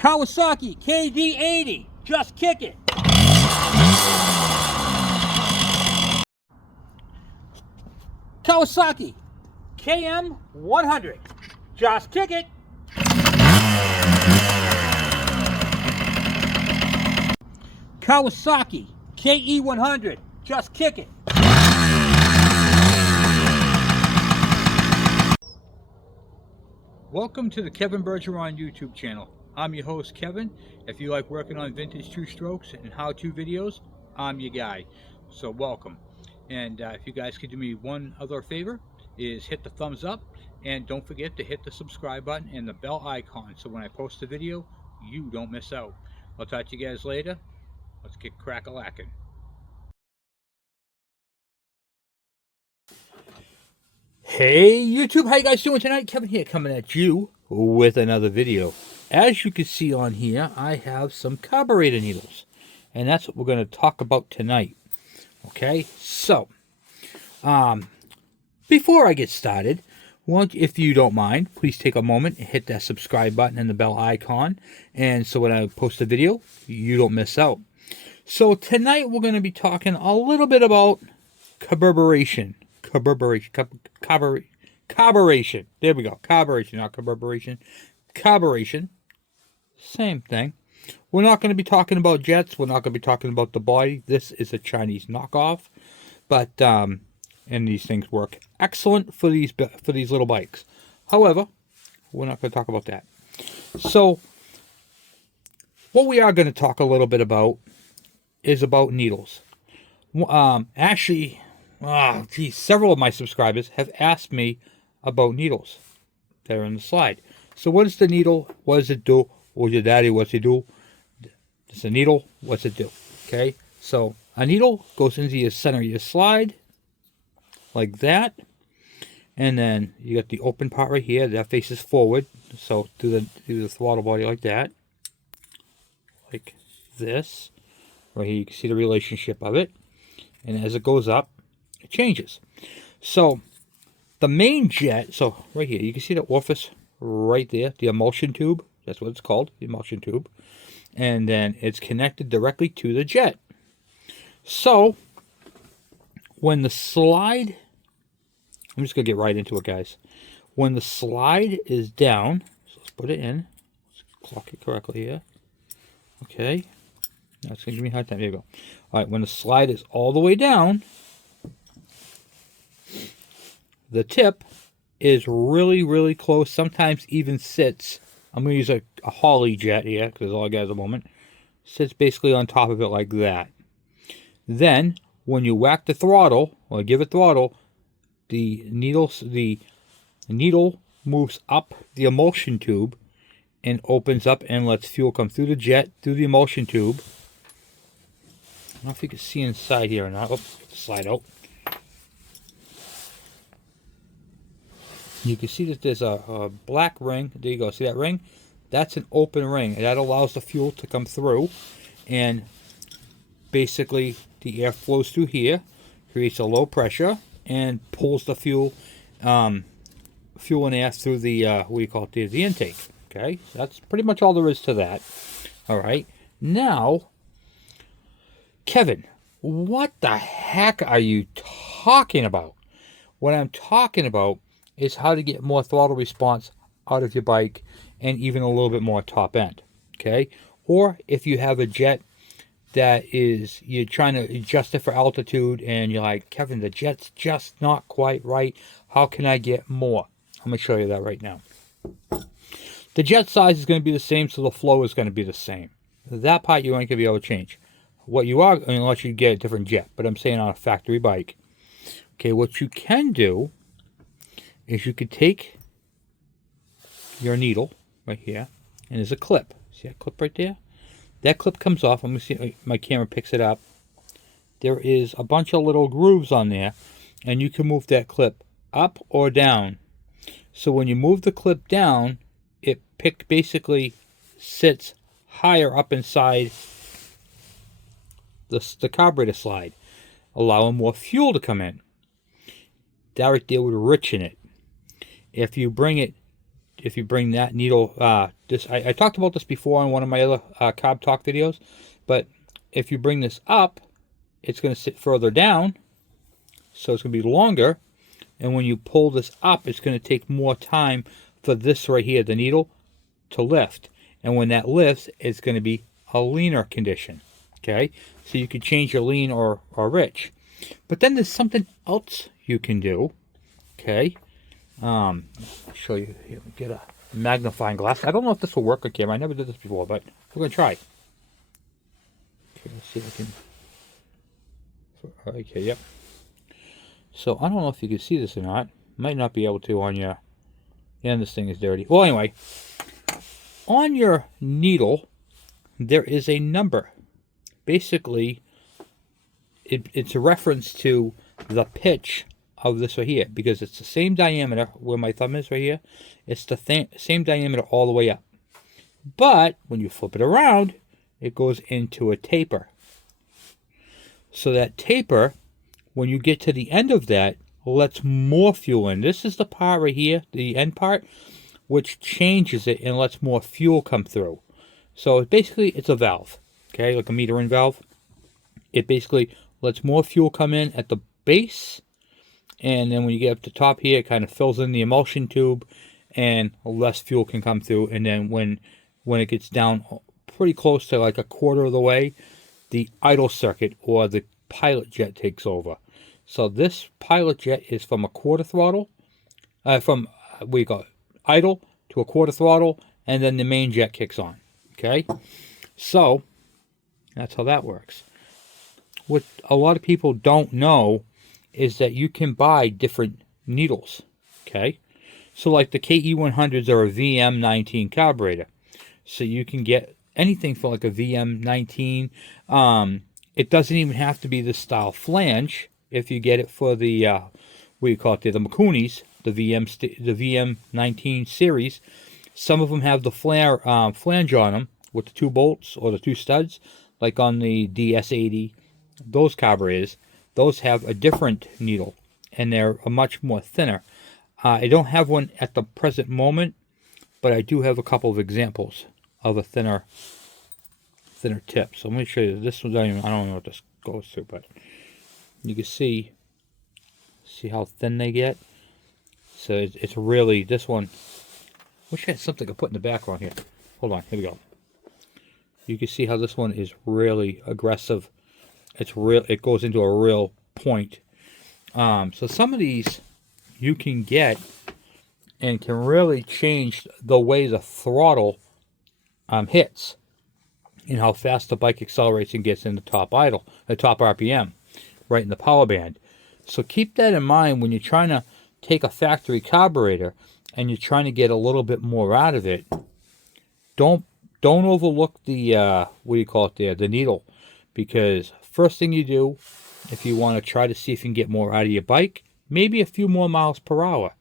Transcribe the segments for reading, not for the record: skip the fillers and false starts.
Kawasaki KD80, just kick it. Kawasaki KM100, just kick it. Kawasaki KE100, just kick it. Welcome to the Kevin Bergeron YouTube channel. I'm your host, Kevin. If you like working on vintage two-strokes and how-to videos, I'm your guy. So welcome. And if you guys could do me one other favor, is hit the thumbs up, and don't forget to hit the subscribe button and the bell icon so when I post a video, you don't miss out. I'll talk to you guys later. Let's get crack-a-lackin'. Hey YouTube, how you guys doing tonight? Kevin here, coming at you with another video. As you can see on here, I have some carburetor needles, and that's what we're going to talk about tonight. Okay, so before I get started, if you don't mind, please take a moment and hit that subscribe button and the bell icon, and so when I post a video, you don't miss out. So tonight we're going to be talking a little bit about carburation. Carburation. There we go. Carburation, not carburation. Carburation. Same thing. We're not going to be talking about jets. We're not going to be talking about the body. This is a Chinese knockoff, but and these things work excellent for these little bikes. However, we're not going to talk about that. So, what we are going to talk a little bit about is about needles. Actually, several of my subscribers have asked me about needles. They're in the slide. So what is the needle? What does it do? Or your daddy, what's it do? It's a needle. What's it do? Okay. So a needle goes into your center of your slide like that. And then you got the open part right here. That faces forward. So do the throttle body like that. Like this. Right here you can see the relationship of it. And as it goes up, it changes. So the main jet, so right here, you can see the orifice right there, the emulsion tube. That's what it's called, the emulsion tube. And then it's connected directly to the jet. So when the slide, I'm just going to get right into it, guys. When the slide is down, so let's put it in. Let's clock it correctly here. Okay. That's going to give me a hard time. There you go. All right, when the slide is all the way down, the tip is really, really close, sometimes even sits. I'm going to use a Holly jet here, because that's all I got at the moment. Sits basically on top of it like that. Then, when you whack the throttle, or give it throttle, the needle moves up the emulsion tube and opens up and lets fuel come through the jet, through the emulsion tube. I don't know if you can see inside here or not. Oh, slide out. You can see that there's a black ring. There you go. See that ring? That's an open ring. And that allows the fuel to come through. And basically, the air flows through here, creates a low pressure, and pulls the fuel and air through the, what do you call it, the intake. Okay? That's pretty much all there is to that. All right. Now, Kevin, what the heck are you talking about? What I'm talking about is how to get more throttle response out of your bike and even a little bit more top end. Okay? Or if you have a jet that is, you're trying to adjust it for altitude and you're like, Kevin, the jet's just not quite right. How can I get more? I'm going to show you that right now. The jet size is going to be the same, so the flow is going to be the same. That part you ain't going to be able to change. What you are, unless you get a different jet, but I'm saying on a factory bike. Okay, what you can do is you could take your needle right here, and there's a clip. See that clip right there? That clip comes off. I'm going to see my camera picks it up. There is a bunch of little grooves on there, and you can move that clip up or down. So when you move the clip down, it basically sits higher up inside the carburetor slide, allowing more fuel to come in. That right there would richen it. If you bring it if you bring that needle, I talked about this before in one of my other Carb Talk videos, but if you bring this up, it's going to sit further down, so it's going to be longer, and when you pull this up, it's going to take more time for this right here, the needle, to lift, and when that lifts, it's going to be a leaner condition, okay? So you can change your lean or rich. But then there's something else you can do, okay? I'll show you here. Get a magnifying glass. I don't know if this will work on camera. I never did this before, but we're gonna try. Okay, let's see if I can. Okay, yep. So I don't know if you can see this or not. Might not be able to on your. And this thing is dirty. Well, anyway, on your needle there is a number. Basically, it's a reference to the pitch of this right here, because it's the same diameter where my thumb is right here. It's the same diameter all the way up, but when you flip it around, it goes into a taper. So that taper, when you get to the end of that, lets more fuel in. This is the part right here, the end part, which changes it and lets more fuel come through. So basically it's a valve, okay, like a metering valve. It basically lets more fuel come in at the base, and then when you get up to top here, it kind of fills in the emulsion tube, and less fuel can come through. And then when it gets down pretty close to like a quarter of the way, the idle circuit or the pilot jet takes over. So this pilot jet is from a quarter throttle, from what do you call it, idle to a quarter throttle, and then the main jet kicks on. Okay, so that's how that works. What a lot of people don't know is that you can buy different needles, okay? So like the KE100s are a VM19 carburetor. So you can get anything for like a VM19. It doesn't even have to be the style flange. If you get it for the, what do you call it, the Makunis, the VM19 series, some of them have the flange on them with the 2 bolts or the 2 studs, like on the DS80, those carburetors. Those have a different needle, and they're a much more thinner. I don't have one at the present moment, but I do have a couple of examples of a thinner tip. So let me show you this one. I don't know what this goes to, but you can see how thin they get. So it's really, this one, wish I had something to put in the background here. Hold on, here we go. You can see how this one is really aggressive. It's real. It goes into a real point. So some of these you can get and can really change the way the throttle hits and how fast the bike accelerates and gets into top idle, the top RPM, right in the power band. So keep that in mind when you're trying to take a factory carburetor and you're trying to get a little bit more out of it. Don't overlook the what do you call it there, the needle, because first thing you do, if you want to try to see if you can get more out of your bike, maybe a few more miles per hour,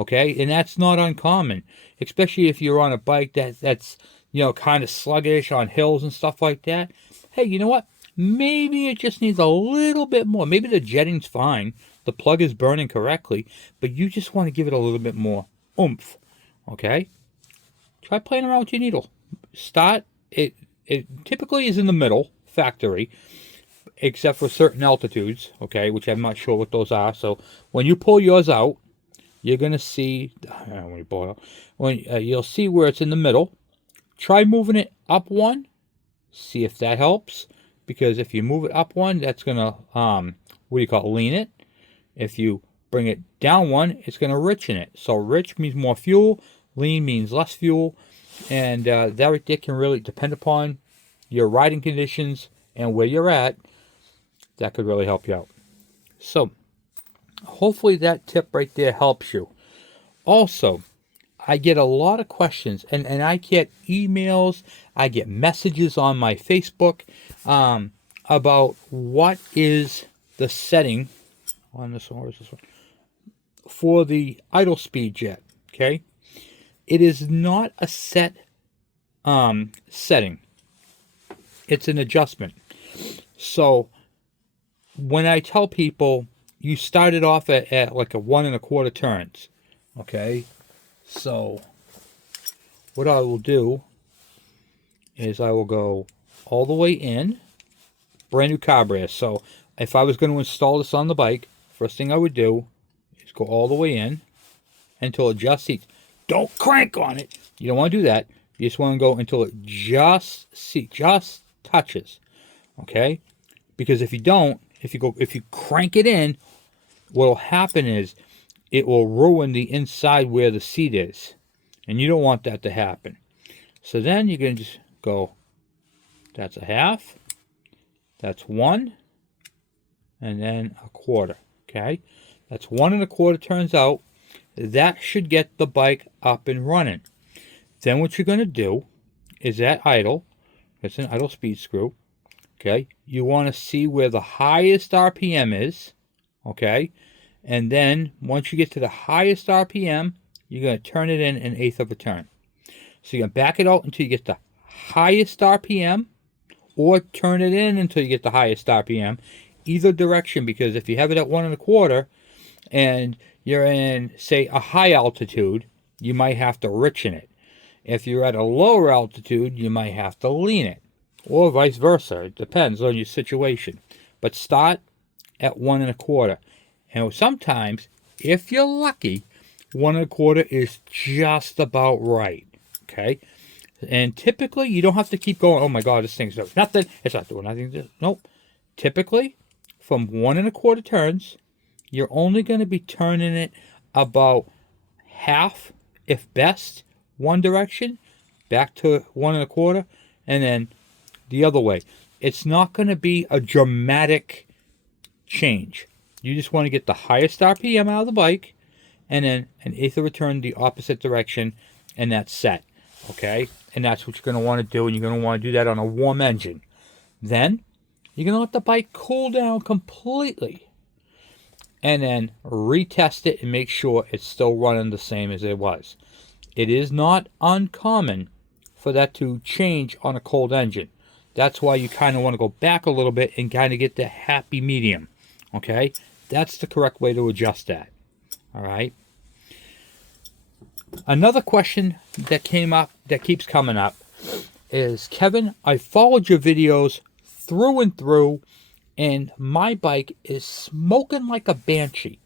okay? And that's not uncommon, especially if you're on a bike that's you know, kind of sluggish on hills and stuff like that. Hey, you know what? Maybe it just needs a little bit more. Maybe the jetting's fine, the plug is burning correctly, but you just want to give it a little bit more oomph, okay? Try playing around with your needle. Start, it typically is in the middle, factory, except for certain altitudes, okay, which I'm not sure what those are. So when you pull yours out, you're going to see, when you pull it out, you'll see where it's in the middle. Try moving it up one, see if that helps, because if you move it up one, that's going to, what do you call it, lean it. If you bring it down one, it's going to richen it. So rich means more fuel, lean means less fuel, and that right there can really depend upon your riding conditions and where you're at. That could really help you out. So hopefully that tip right there helps you. Also, I get a lot of questions, and I get emails, I get messages on my Facebook about what is the setting on this one, where's this one, for the idle speed jet, okay? It is not a set setting. It's an adjustment. So when I tell people you started off at like a 1 1/4 turns, okay? So what I will do is I will go all the way in, brand new carburetor. So if I was going to install this on the bike, first thing I would do is go all the way in until it just seats. Don't crank on it. You don't want to do that. You just want to go until it just touches. Okay? Because if you don't, if you crank it in, what will happen is it will ruin the inside where the seat is. And you don't want that to happen. So then you're going to just go, that's a half, that's 1, and then a quarter. Okay? That's 1 1/4 turns out. That should get the bike up and running. Then what you're going to do is at idle, it's an idle speed screw, okay? You want to see where the highest RPM is, okay? And then once you get to the highest RPM, you're going to turn it in 1/8 of a turn. So you're going to back it out until you get the highest RPM, or turn it in until you get the highest RPM. Either direction, because if you have it at 1 1/4 and you're in, say, a high altitude, you might have to richen it. If you're at a lower altitude, you might have to lean it, or vice versa. It depends on your situation. But start at 1 1/4. And sometimes, if you're lucky, 1 1/4 is just about right. Okay? And typically, you don't have to keep going, oh my God, this thing's doing nothing. It's not doing nothing. Nope. Typically, from 1 1/4 turns, you're only going to be turning it about half, if best, one direction, back to 1 1/4, and then the other way. It's not going to be a dramatic change. You just want to get the highest RPM out of the bike, and then 1/8 of a turn the opposite direction, and that's set. Okay? And that's what you're going to want to do, and you're going to want to do that on a warm engine. Then, you're going to let the bike cool down completely, and then retest it and make sure it's still running the same as it was. It is not uncommon for that to change on a cold engine. That's why you kind of want to go back a little bit and kind of get the happy medium. Okay? That's the correct way to adjust that. All right? Another question that came up, that keeps coming up, is, Kevin, I followed your videos through and through, and my bike is smoking like a banshee.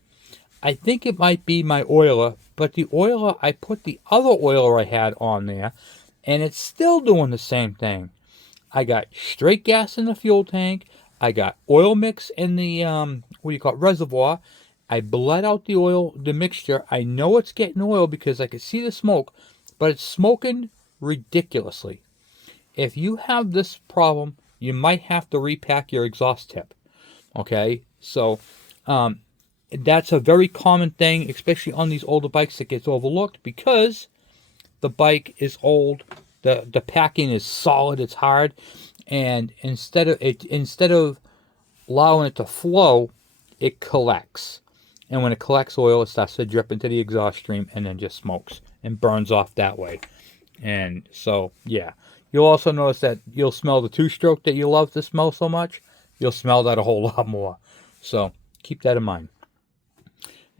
I think it might be my oiler, but the oiler, I put the other oiler I had on there, and it's still doing the same thing. I got straight gas in the fuel tank. I got oil mix in the, reservoir. I bled out the oil, the mixture. I know it's getting oil because I can see the smoke, but it's smoking ridiculously. If you have this problem, you might have to repack your exhaust tip. Okay? So, that's a very common thing, especially on these older bikes, that gets overlooked because the bike is old, the packing is solid, it's hard, and instead of allowing it to flow, it collects. And when it collects oil, it starts to drip into the exhaust stream and then just smokes and burns off that way. And so, yeah. You'll also notice that you'll smell the two-stroke that you love to smell so much. You'll smell that a whole lot more. So, keep that in mind.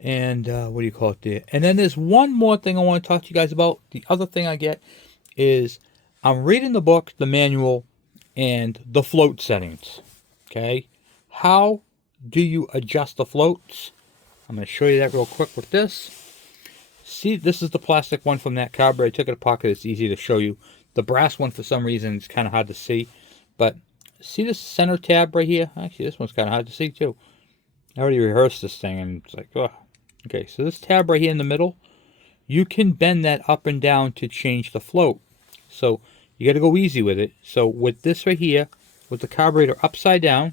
And there? And then there's one more thing I want to talk to you guys about. The other thing I get is I'm reading the book, the manual, and the float settings. Okay? How do you adjust the floats? I'm going to show you that real quick with this. See, this is the plastic one from that carburetor. I took it apart because it's easy to show you. The brass one, for some reason, is kind of hard to see. But see this center tab right here? Actually, this one's kind of hard to see, too. I already rehearsed this thing, and it's like, oh. Okay, so this tab right here in the middle, you can bend that up and down to change the float. So you got to go easy with it. So with this right here, with the carburetor upside down,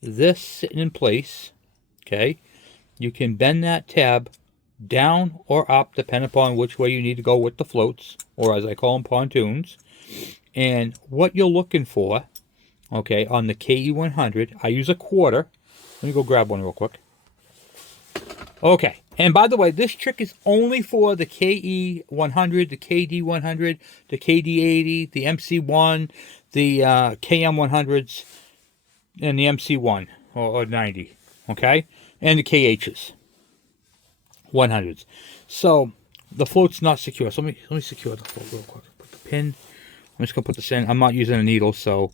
this sitting in place, okay, you can bend that tab down or up, depending upon which way you need to go with the floats, or as I call them, pontoons. And what you're looking for, okay, on the KE100, I use a quarter. Let me go grab one real quick. Okay, and by the way, this trick is only for the KE100, the KD100, the KD80, the MC1, the KM100s, and the MC1, or 90, okay? And the KHs, 100s. So, the float's not secure. So let me secure the float real quick. Put the pin. I'm just gonna put this in. I'm not using a needle, so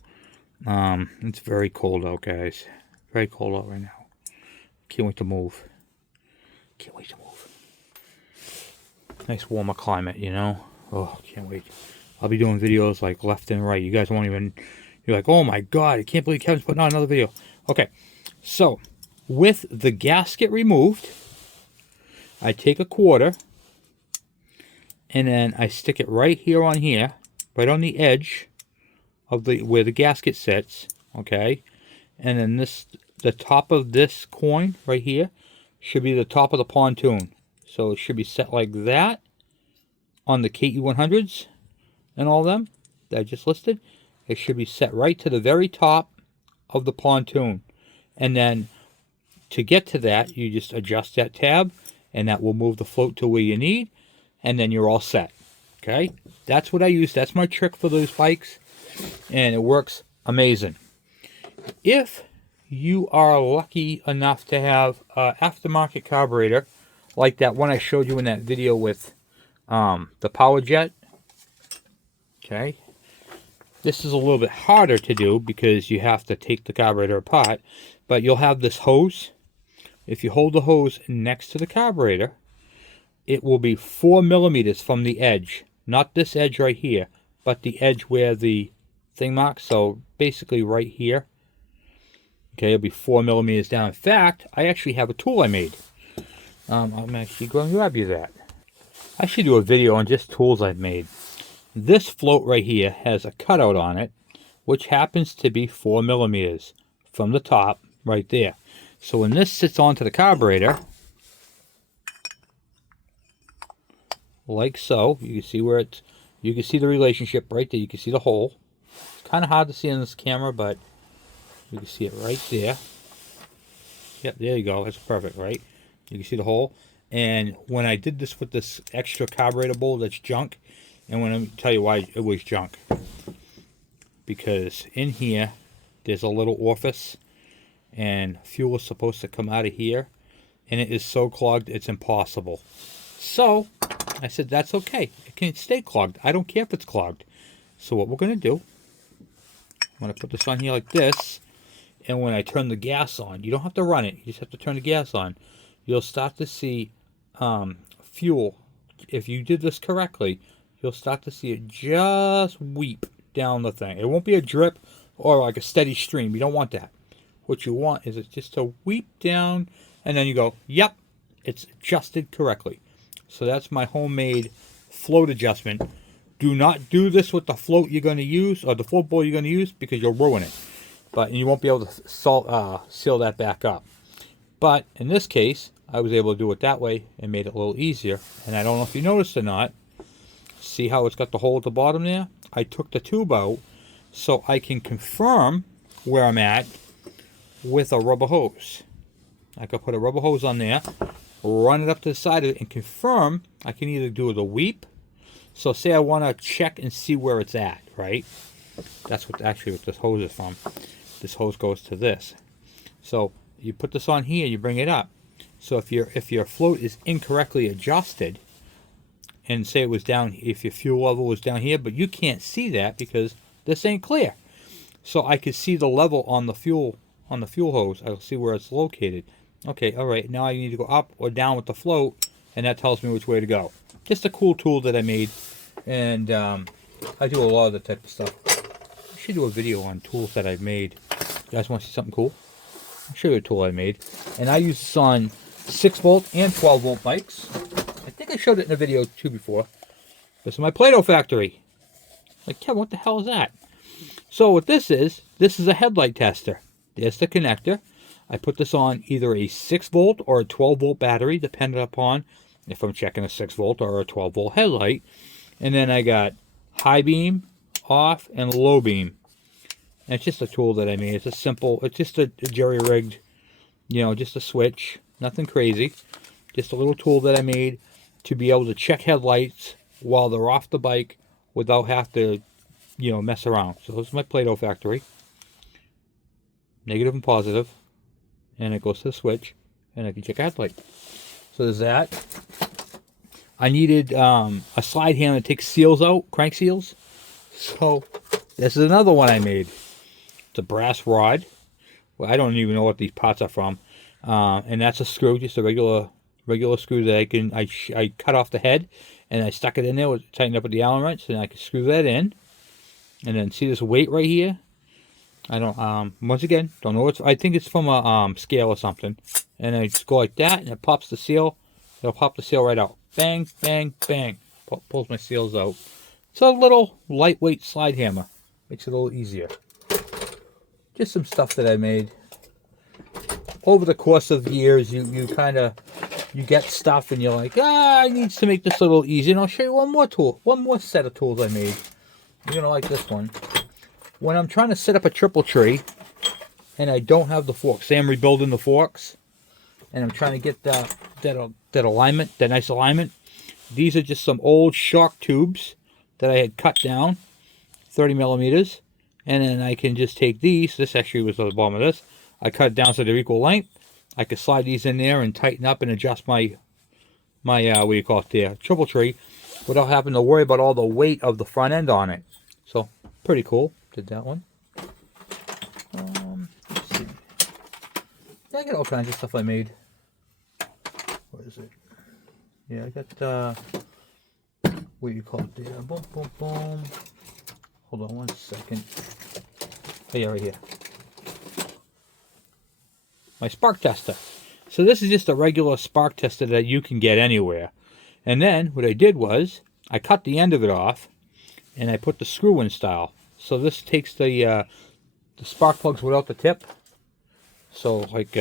it's very cold out, guys. Very cold out right now. Can't wait to move. Can't wait to move. Nice warmer climate, you know. Oh, can't wait. I'll be doing videos like left and right. You guys won't even. You're like, oh my god, I can't believe Kevin's putting out another video. Okay, so with the gasket removed, I take a quarter and then I stick it right here on here, right on the edge of where the gasket sits, okay? And then the top of this coin right here should be the top of the pontoon. So it should be set like that on the KE100s and all of them that I just listed. It should be set right to the very top of the pontoon. And then to get to that, you just adjust that tab and that will move the float to where you need. And then you're all set. Okay? That's what I use. That's my trick for those bikes. And it works amazing. If you are lucky enough to have an aftermarket carburetor, like that one I showed you in that video with the Power Jet, okay, this is a little bit harder to do because you have to take the carburetor apart, but you'll have this hose. If you hold the hose next to the carburetor, it will be 4 millimeters from the edge, not this edge right here, but the edge where the thing marks, so basically right here. Okay, it'll be 4 millimeters down. In fact, I actually have a tool I made. I'm actually going to grab you that. I should do a video on just tools I've made. This float right here has a cutout on it, which happens to be 4 millimeters from the top right there. So when this sits onto the carburetor, like so, you can see where it's, you can see the relationship right there. You can see the hole. It's kind of hard to see in this camera, but you can see it right there. Yep, there you go. That's perfect, right? You can see the hole. And when I did this with this extra carburetor bowl that's junk, and when I tell you why it was junk, because in here there's a little orifice and fuel is supposed to come out of here, and it is so clogged it's impossible. So I said that's okay, it can stay clogged. I don't care if it's clogged. So what we're going to do, I'm going to put this on here like this, and when I turn the gas on, you don't have to run it, you just have to turn the gas on, you'll start to see fuel. If you did this correctly, you'll start to see it just weep down the thing. It won't be a drip or like a steady stream. You don't want that. What you want is it just to weep down, and then you go, yep, it's adjusted correctly. So that's my homemade float adjustment. Do not do this with the float you're going to use, or the float bowl you're going to use, because you'll ruin it. But you won't be able to seal that back up. But in this case, I was able to do it that way and made it a little easier. And I don't know if you noticed or not. See how it's got the hole at the bottom there? I took the tube out so I can confirm where I'm at with a rubber hose. I could put a rubber hose on there, run it up to the side of it, and confirm. I can either do the weep. So say I want to check and see where it's at, right? That's what this hose is from. This hose goes to this. So you put this on here, you bring it up. So if your float is incorrectly adjusted, and say it was down, if your fuel level was down here, but you can't see that because this ain't clear. So I can see the level on the fuel hose. I'll see where it's located. Okay, all right. Now I need to go up or down with the float, and that tells me which way to go. Just a cool tool that I made, and I do a lot of the type of stuff. I should do a video on tools that I've made. You guys want to see something cool? I'll show you a tool I made, and I use this on 6-volt and 12-volt bikes. I think I showed it in a video too before. This is my Play-Doh factory. Like, Kevin, what the hell is that? So what this is a headlight tester. There's the connector. I put this on either a 6-volt or a 12-volt battery, depending upon if I'm checking a 6-volt or a 12-volt headlight. And then I got high beam, off, and low beam. And it's just a tool that I made. It's a simple, it's just a jerry-rigged, just a switch. Nothing crazy. Just a little tool that I made to be able to check headlights while they're off the bike without have to, mess around. So this is my Play-Doh factory. Negative and positive. And it goes to the switch. And I can check a headlight. So there's that. I needed a slide hammer to take seals out, crank seals. So this is another one I made. It's a brass rod. Well, I don't even know what these parts are from. And that's a screw, just a regular screw that I cut off the head and I stuck it in there, tightened up with the Allen wrench, and I can screw that in. And then see this weight right here? I don't, once again, don't know I think it's from a scale or something. And I just go like that, and it pops the seal. It'll pop the seal right out. Bang, bang, bang. Pulls my seals out. It's a little lightweight slide hammer. Makes it a little easier. Just some stuff that I made. Over the course of years, you kind of, you get stuff and you're like, I need to make this a little easier. And I'll show you one more tool. One more set of tools I made. You're going to like this one. When I'm trying to set up a triple tree and I don't have the forks, say I'm rebuilding the forks and I'm trying to get that alignment, that nice alignment. These are just some old shark tubes that I had cut down, 30 millimeters. And then I can just take these. This actually was at the bottom of this. I cut it down so they're equal length. I could slide these in there and tighten up and adjust my what do you call it there, triple tree, without having to worry about all the weight of the front end on it. So pretty cool. Did that one. Let's see. I got all kinds of stuff I made. What is it? Yeah, I got what do you call it there? Boom, boom, boom. Hold on one second. Oh yeah, right here. My spark tester. So this is just a regular spark tester that you can get anywhere. And then what I did was I cut the end of it off and I put the screw in style. So this takes the spark plugs without the tip. So like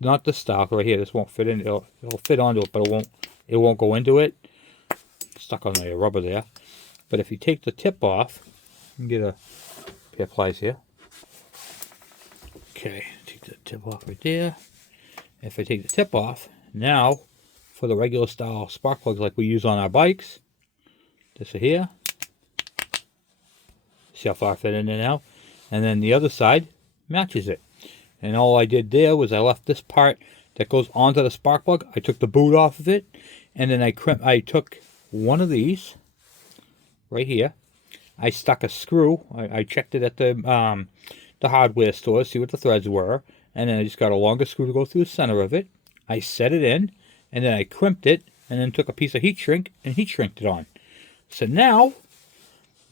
not this style right here. This won't fit in. It'll fit onto it, but it won't go into it. It's stuck on the rubber there. But if you take the tip off, you can get a pair of pliers here. Okay, take the tip off right there. If I take the tip off, now for the regular style spark plugs like we use on our bikes, this is here. See how far I fit in there now? And then the other side matches it. And all I did there was I left this part that goes onto the spark plug. I took the boot off of it, and then I took one of these right here. I stuck a screw. I checked it at the hardware store, see what the threads were, and then I just got a longer screw to go through the center of it. I set it in, and then I crimped it, and then took a piece of heat shrink and heat shrinked it on. So now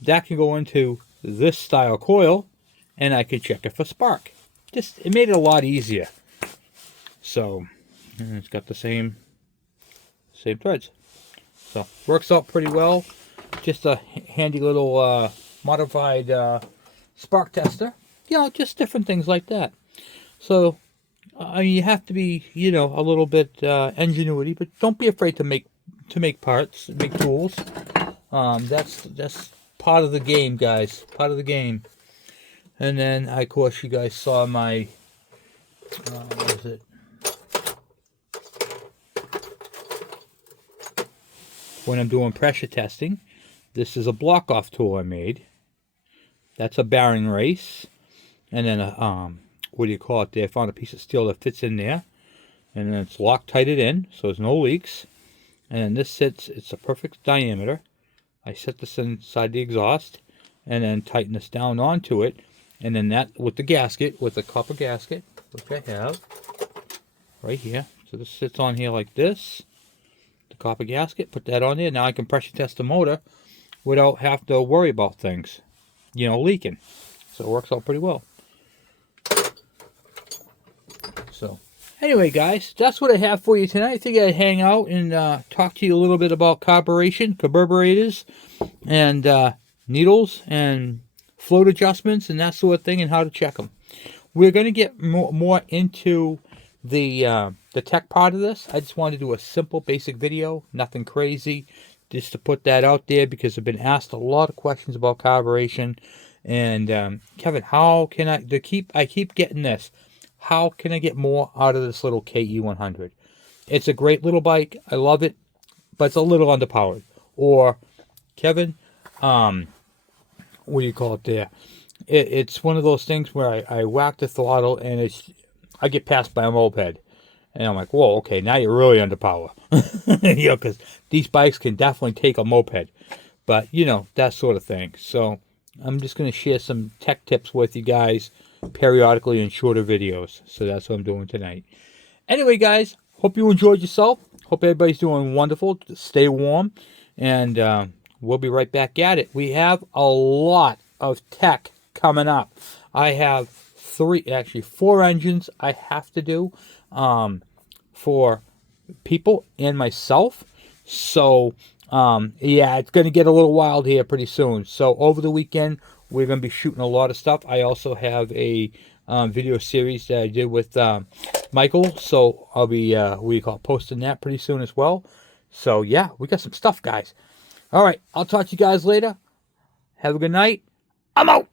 that can go into this style coil, and I can check it for spark. It made it a lot easier. So it's got the same threads. So works out pretty well. Just a handy little modified spark tester. You know, just different things like that. So I mean, you have to be, you know, a little bit ingenuity, but don't be afraid to make parts, make tools. That's part of the game, guys. Part of the game. And then, of course, you guys saw my, what is it? When I'm doing pressure testing, this is a block-off tool I made. That's a bearing race. And then, what do you call it there? I found a piece of steel that fits in there. And then it's Loctited in, so there's no leaks. And then this sits, it's a perfect diameter. I set this inside the exhaust, and then tighten this down onto it. And then that with the gasket, with the copper gasket, which I have right here. So this sits on here like this. The copper gasket, put that on there. Now I can pressure test the motor without having to worry about things, you know, leaking. So it works out pretty well. So anyway, guys, that's what I have for you tonight. I think I'd hang out and talk to you a little bit about carburetors, and needles and float adjustments and that sort of thing, and how to check them. We're going to get more into the tech part of this. I just wanted to do a simple, basic video, nothing crazy, just to put that out there because I've been asked a lot of questions about carburation. And Kevin, how can I keep getting this? How can I get more out of this little KE100? It's a great little bike. I love it, but it's a little underpowered. Or, Kevin, what do you call it there? It's one of those things where I whack the throttle and I get passed by a moped. And I'm like, whoa, okay, now you're really under power. You know, because these bikes can definitely take a moped. But, you know, that sort of thing. So I'm just going to share some tech tips with you guys periodically in shorter videos. So that's what I'm doing tonight. Anyway, guys, hope you enjoyed yourself. Hope everybody's doing wonderful. Stay warm. And we'll be right back at it. We have a lot of tech coming up. I have four engines I have to do for people and myself. So, yeah, it's going to get a little wild here pretty soon. So over the weekend, we're going to be shooting a lot of stuff. I also have a video series that I did with Michael. So I'll be, posting that pretty soon as well. So, yeah, we got some stuff, guys. All right, I'll talk to you guys later. Have a good night. I'm out.